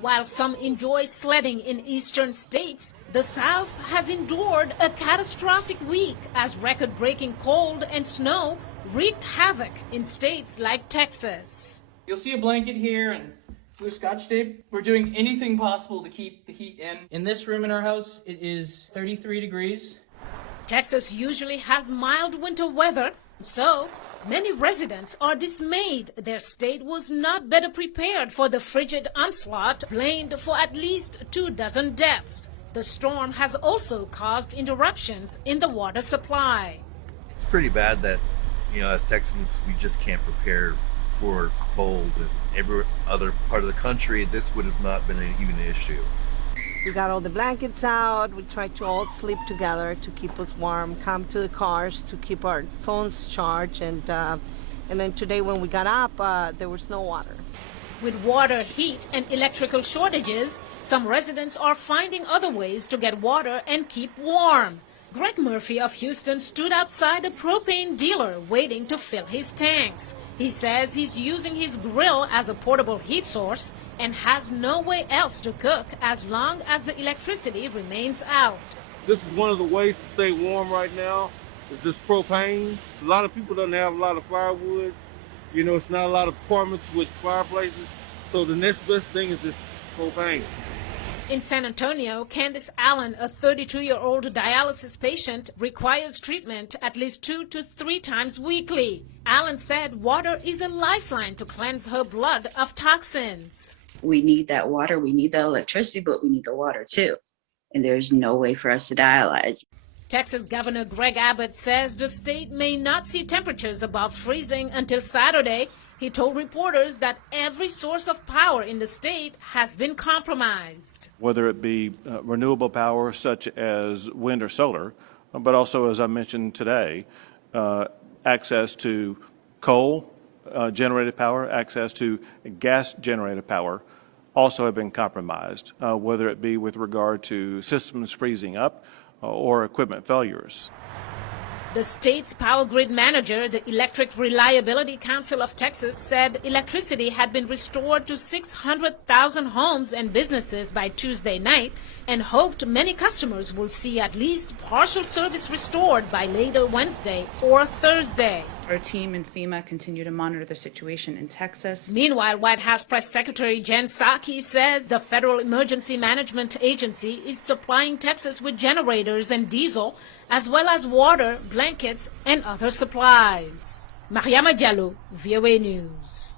While some enjoy sledding in eastern states, the South has endured a catastrophic week as record-breaking cold and snow wreaked havoc in states like Texas. You'll see a blanket here and blue Scotch tape. We're doing anything possible to keep the heat in. In this room in our house, it is 33 degrees. Texas usually has mild winter weather, so many residents are dismayed their state was not better prepared for the frigid onslaught, blamed for at least 24 deaths. The storm has also caused interruptions in the water supply. It's pretty bad that, as Texans, we just can't prepare for cold. In every other part of the country, this would have not been even an issue. We got all the blankets out. We tried to all sleep together to keep us warm, come to the cars to keep our phones charged. And then today when we got up, there was no water. With water, heat, and electrical shortages, some residents are finding other ways to get water and keep warm. Greg Murphy of Houston stood outside a propane dealer waiting to fill his tanks. He says he's using his grill as a portable heat source and has no way else to cook as long as the electricity remains out. This is one of the ways to stay warm right now, is this propane. A lot of people don't have a lot of firewood. It's not a lot of apartments with fireplaces. So the next best thing is this propane. In San Antonio, Candace Allen, a 32-year-old dialysis patient, requires treatment at least 2 to 3 times weekly. Allen said water is a lifeline to cleanse her blood of toxins. We need that water, we need the electricity, but we need the water too. And there's no way for us to dialyze. Texas Governor Greg Abbott says the state may not see temperatures above freezing until Saturday. He told reporters that every source of power in the state has been compromised. Whether it be renewable power such as wind or solar, but also, as I mentioned today, access to coal generated power, access to gas generated power also have been compromised, whether it be with regard to systems freezing up or equipment failures. The state's power grid manager, the Electric Reliability Council of Texas, said electricity had been restored to 600,000 homes and businesses by Tuesday night and hoped many customers will see at least partial service restored by later Wednesday or Thursday. Our team and FEMA continue to monitor the situation in Texas. Meanwhile, White House Press Secretary Jen Psaki says the Federal Emergency Management Agency is supplying Texas with generators and diesel, as well as water, blankets, and other supplies. Mariama Diallo, VOA News.